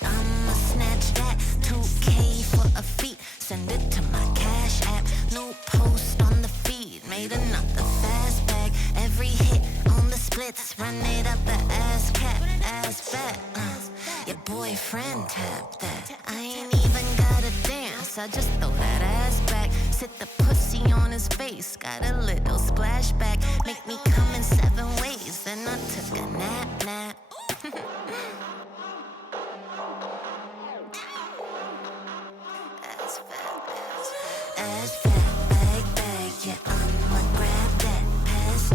that, I'ma snatch that. 2K for a feat, send it to my cash app. New post on the feed, made another fast bag. Every hit on the splits, run it up the ass cap, ass back. Your boyfriend tapped that. I ain't even gotta dance, I just throw that ass back. Sit the pussy on his face, got a little splashback. Make me come in 7 ways, then I took a nap. Ass fat, bag, yeah, I'ma grab that. Pass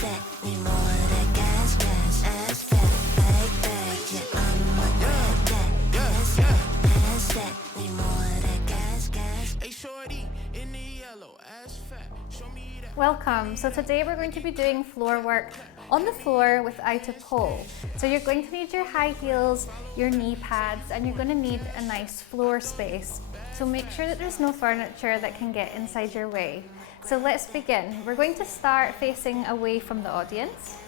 that, need more of that gas. Ass fat, bag, yeah, I'ma grab that. Pass that, need more of that gas. Hey shorty, in the yellow, ass fat, show me that. Welcome. So today we're going to be doing floor work on the floor without a pole. So you're going to need your high heels, your knee pads, and you're going to need a nice floor space. So make sure that there's no furniture that can get inside your way. So let's begin. We're going to start facing away from the audience.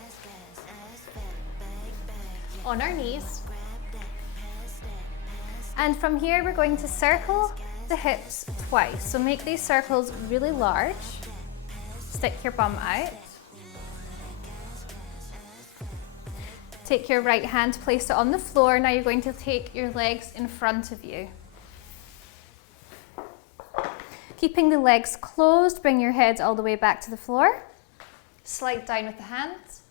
On our knees. And from here we're going to circle the hips twice. So make these circles really large. Stick your bum out. Take your right hand, place it on the floor. Now you're going to take your legs in front of you. Keeping the legs closed, bring your head all the way back to the floor. Slide down with the hands.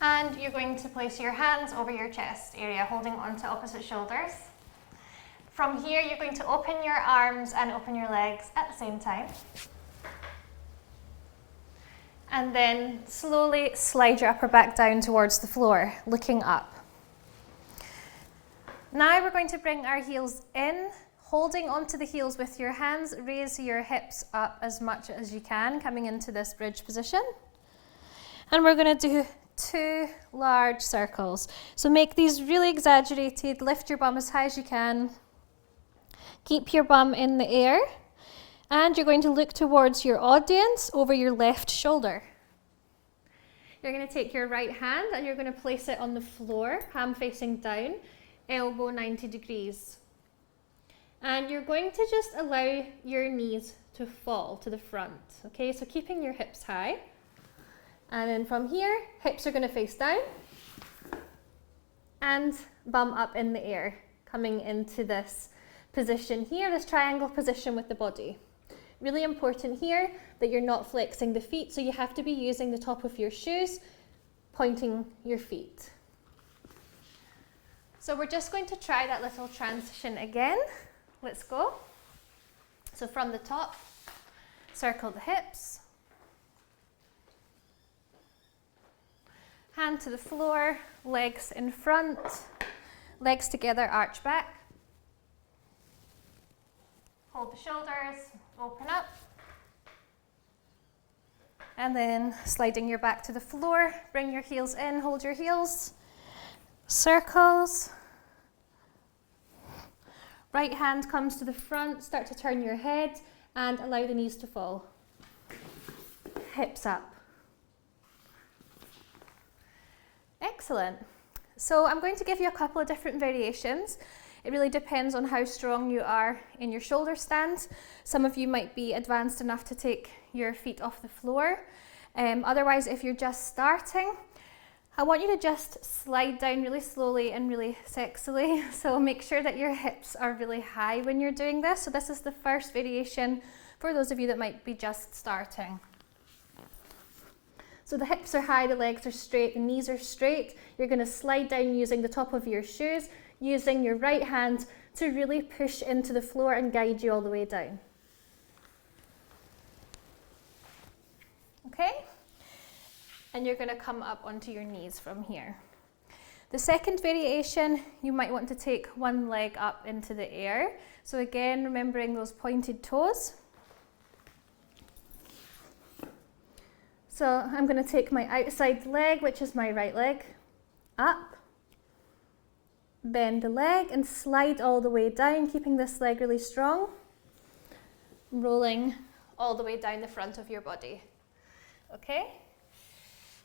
And you're going to place your hands over your chest area, holding onto opposite shoulders. From here, you're going to open your arms and open your legs at the same time. And then slowly slide your upper back down towards the floor, looking up. Now we're going to bring our heels in, holding onto the heels with your hands. Raise your hips up as much as you can, coming into this bridge position. And we're going to do 2 large circles. So make these really exaggerated. Lift your bum as high as you can. Keep your bum in the air. And you're going to look towards your audience over your left shoulder. You're going to take your right hand and you're going to place it on the floor, palm facing down, elbow 90 degrees. And you're going to just allow your knees to fall to the front. Okay, so keeping your hips high. And then from here, hips are going to face down and bum up in the air, coming into this position here, this triangle position with the body. Really important here that you're not flexing the feet, so you have to be using the top of your shoes, pointing your feet. So we're just going to try that little transition again. Let's go. So from the top, circle the hips. Hand to the floor, legs in front, legs together, arch back. Hold the shoulders, open up. And then sliding your back to the floor, bring your heels in, hold your heels. Circles. Right hand comes to the front, start to turn your head and allow the knees to fall. Hips up. Excellent. So I'm going to give you a couple of different variations. It really depends on how strong you are in your shoulder stand. Some of you might be advanced enough to take your feet off the floor. Otherwise, if you're just starting, I want you to just slide down really slowly and really sexily. So make sure that your hips are really high when you're doing this. So this is the first variation for those of you that might be just starting. So the hips are high, the legs are straight, the knees are straight. You're going to slide down using the top of your shoes, using your right hand to really push into the floor and guide you all the way down. Okay? And you're going to come up onto your knees from here. The second variation, you might want to take one leg up into the air. So again, remembering those pointed toes. So I'm going to take my outside leg, which is my right leg, up, bend the leg and slide all the way down, keeping this leg really strong, rolling all the way down the front of your body. Okay?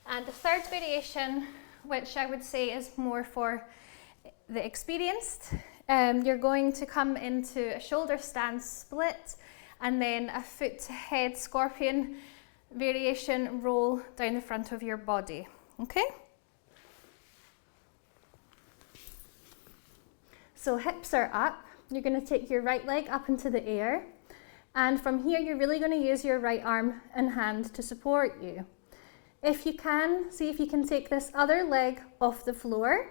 And the third variation which I would say is more for the experienced. You're going to come into a shoulder stand split and then a foot to head scorpion variation roll down the front of your body, okay? So hips are up. You're going to take your right leg up into the air, and from here you're really going to use your right arm and hand to support you. If you can, see if you can take this other leg off the floor,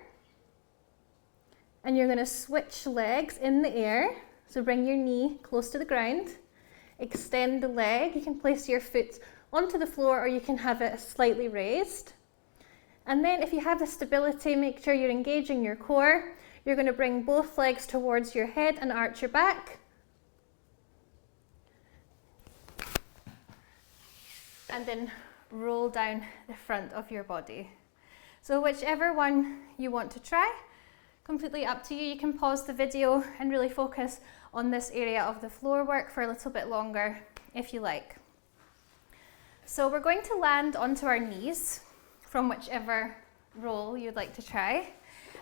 and you're going to switch legs in the air. So bring your knee close to the ground, extend the leg. You can place your foot onto the floor or you can have it slightly raised. And then if you have the stability, make sure you're engaging your core. You're going to bring both legs towards your head and arch your back. And then roll down the front of your body. So whichever one you want to try, completely up to you. You can pause the video and really focus on this area of the floor work for a little bit longer if you like. So we're going to land onto our knees from whichever roll you'd like to try.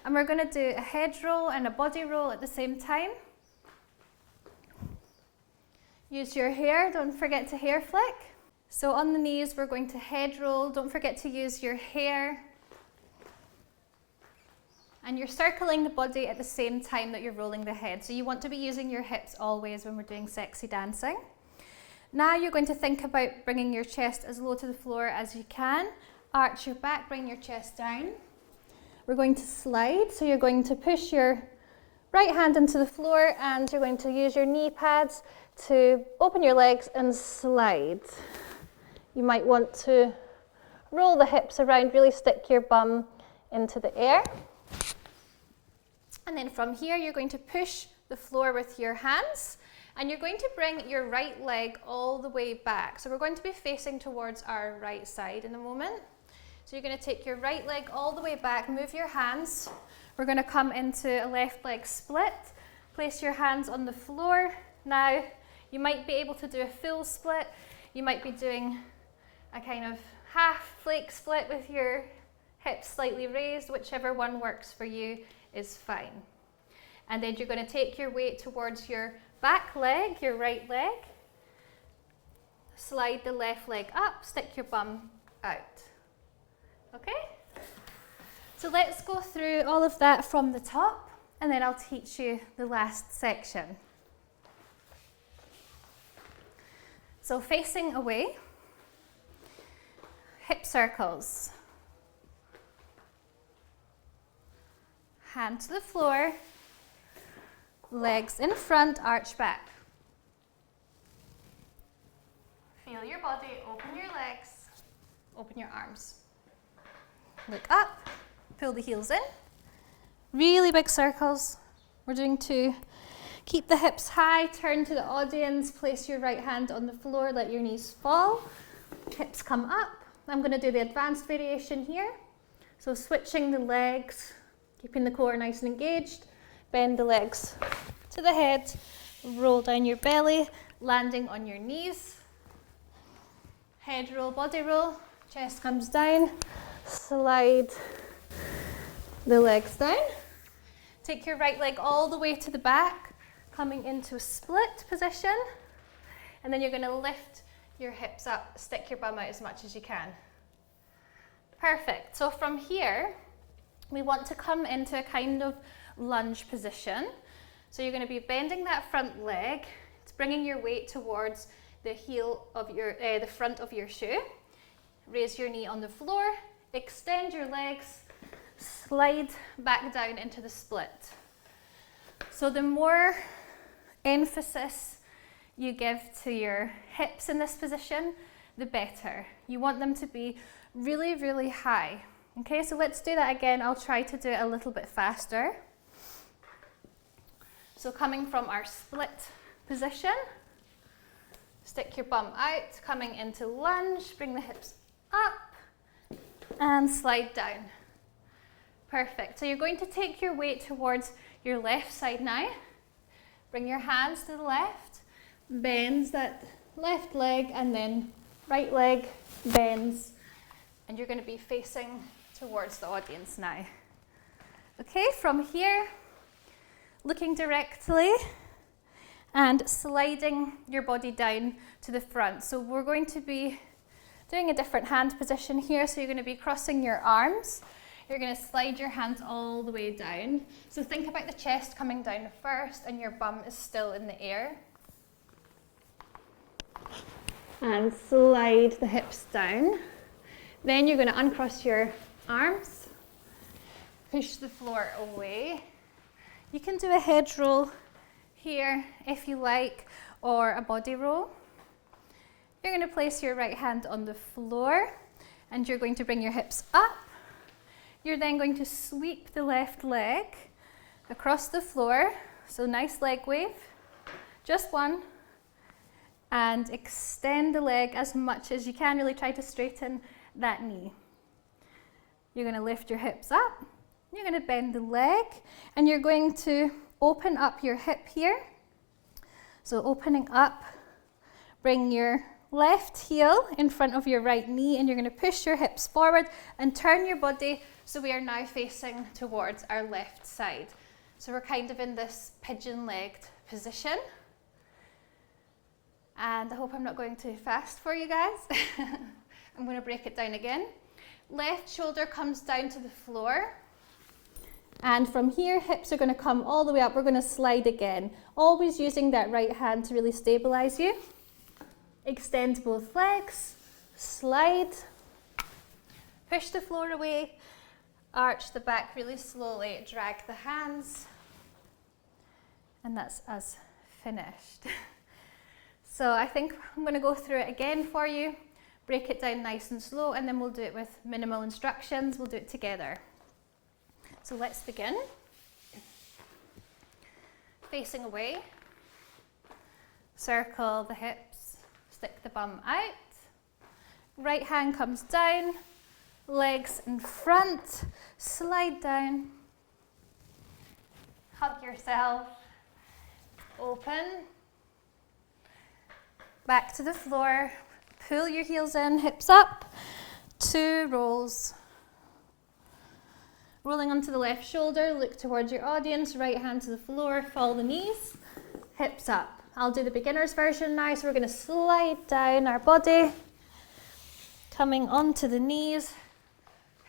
And we're going to do a head roll and a body roll at the same time. Use your hair, don't forget to hair flick. So on the knees, we're going to head roll. Don't forget to use your hair. And you're circling the body at the same time that you're rolling the head. So you want to be using your hips always when we're doing sexy dancing. Now you're going to think about bringing your chest as low to the floor as you can. Arch your back, bring your chest down. We're going to slide. So you're going to push your right hand into the floor and you're going to use your knee pads to open your legs and slide. You might want to roll the hips around, really stick your bum into the air. And then from here, you're going to push the floor with your hands and you're going to bring your right leg all the way back. So we're going to be facing towards our right side in a moment. So you're going to take your right leg all the way back, move your hands. We're going to come into a left leg split. Place your hands on the floor. Now, you might be able to do a full split. You might be doing a kind of half flake split with your hips slightly raised. Whichever one works for you is fine. And then you're going to take your weight towards your back leg, your right leg. Slide the left leg up, stick your bum out. Okay? So let's go through all of that from the top and then I'll teach you the last section. So facing away, hip circles. Hand to the floor, legs in front, arch back. Feel your body, open your legs, open your arms. Look up, pull the heels in. Really big circles. We're doing 2. Keep the hips high, turn to the audience, place your right hand on the floor, let your knees fall. Hips come up. I'm going to do the advanced variation here. So switching the legs, keeping the core nice and engaged. Bend the legs to the head, roll down your belly, landing on your knees. Head roll, body roll, chest comes down, slide the legs down. Take your right leg all the way to the back, coming into a split position. And then you're going to lift your hips up, stick your bum out as much as you can. Perfect. So from here, we want to come into a kind of lunge position. So you're going to be bending that front leg. It's bringing your weight towards the heel of your, the front of your shoe. Raise your knee on the floor, extend your legs, slide back down into the split. So the more emphasis you give to your hips in this position, the better. You want them to be really, really high. Okay, so let's do that again. I'll try to do it a little bit faster. So coming from our split position, stick your bum out, coming into lunge, bring the hips up and slide down. Perfect. So you're going to take your weight towards your left side now. Bring your hands to the left, bends that left leg and then right leg bends and you're going to be facing towards the audience now. Okay, from here, looking directly and sliding your body down to the front. So we're going to be doing a different hand position here. So you're going to be crossing your arms. You're going to slide your hands all the way down. So think about the chest coming down first and your bum is still in the air. And slide the hips down. Then you're going to uncross your arms, push the floor away. You can do a head roll here if you like, or a body roll. You're going to place your right hand on the floor and you're going to bring your hips up. You're then going to sweep the left leg across the floor. So nice leg wave, just one. And extend the leg as much as you can. Really try to straighten that knee. You're going to lift your hips up. You're going to bend the leg and you're going to open up your hip here. So opening up, bring your left heel in front of your right knee and you're going to push your hips forward and turn your body so we are now facing towards our left side. So we're kind of in this pigeon-legged position. And I hope I'm not going too fast for you guys. I'm going to break it down again. Left shoulder comes down to the floor. And from here, hips are going to come all the way up. We're going to slide again, always using that right hand to really stabilize you. Extend both legs, slide, push the floor away, arch the back really slowly, drag the hands, and that's us finished. So I think I'm going to go through it again for you, break it down nice and slow, and then we'll do it with minimal instructions. We'll do it together. So let's begin. Facing away, circle the hips, stick the bum out. Right hand comes down, legs in front, slide down. Hug yourself, open. Back to the floor, pull your heels in, hips up, 2 rolls. Rolling onto the left shoulder, look towards your audience, right hand to the floor, follow the knees, hips up. I'll do the beginner's version now, so we're going to slide down our body, coming onto the knees,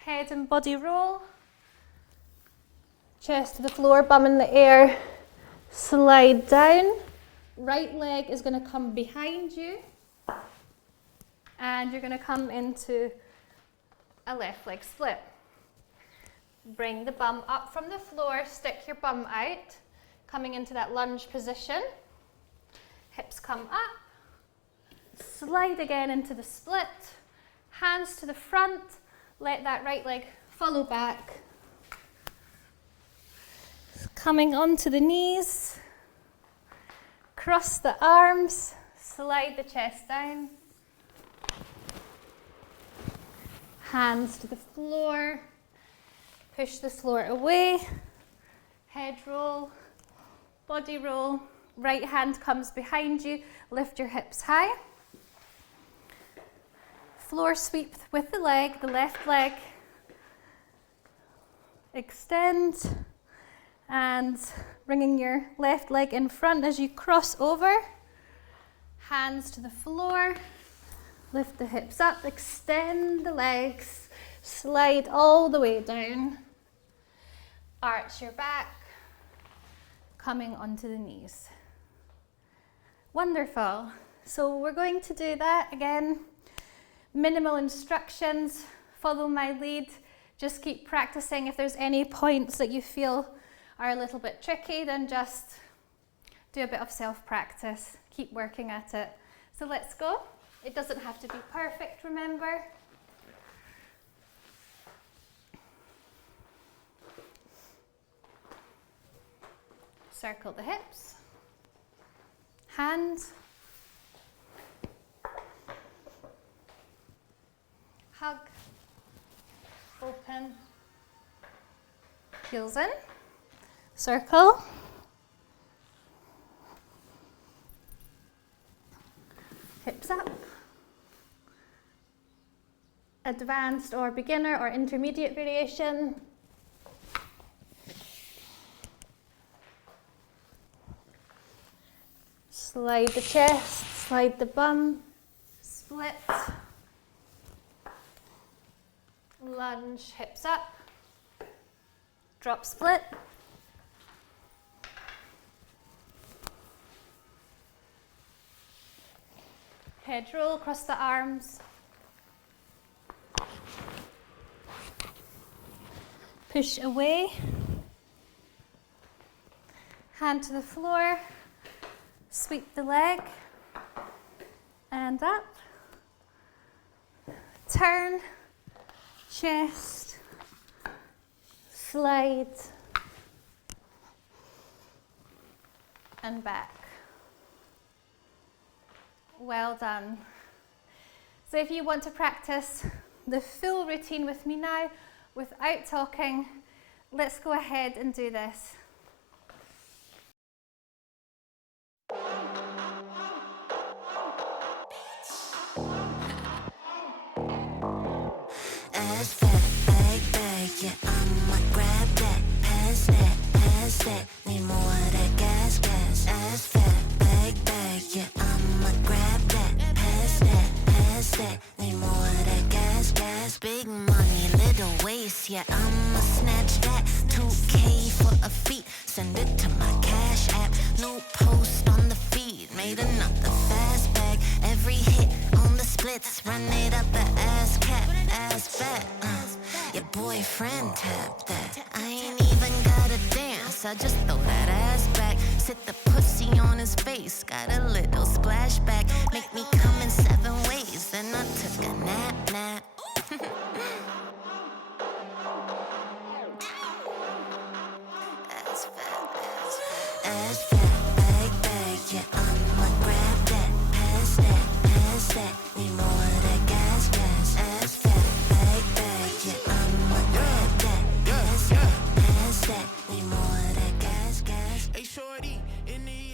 head and body roll, chest to the floor, bum in the air, slide down. Right leg is going to come behind you and you're going to come into a left leg split. Bring the bum up from the floor, stick your bum out, coming into that lunge position. Hips come up, slide again into the split, hands to the front, let that right leg follow back. Coming onto the knees. Cross the arms, slide the chest down. Hands to the floor, push the floor away. Head roll, body roll. Right hand comes behind you, lift your hips high. Floor sweep with the left leg. Extend and bringing your left leg in front as you cross over. Hands to the floor. Lift the hips up, extend the legs, slide all the way down. Arch your back, coming onto the knees. Wonderful. So we're going to do that again. Minimal instructions, follow my lead. Just keep practicing. If there's any points that you feel are a little bit tricky, then just do a bit of self-practice. Keep working at it. So let's go. It doesn't have to be perfect, remember. Circle the hips. Hands. Hug. Open. Heels in. Circle. Hips up. advanced or beginner or intermediate variation. Slide the chest, slide the bum, split, lunge, hips up, drop split, head roll across the arms, push away, hand to the floor, sweep the leg, and up, turn, chest, slide, and back. Well done. So if you want to practice the full routine with me now, without talking, let's go ahead and do this. Ass fat, bag, yeah, I'ma grab that. Pass that, need more of that gas. Ass fat, bag, yeah, I'ma grab that. Pass that, need more of that gas. Big money, little waist, yeah, I'ma snatch that. 2K for a feat, send it to my cash app. No post on the feed, made another fast bag. Every hit on the splits, run it up the ass cap, ass fat. Your boyfriend tapped that. I ain't even gotta dance, I just throw that ass back. Sit the pussy on his face, got a little splashback. Make me come in 7 ways, then I took a nap. Ass fat, ass fat.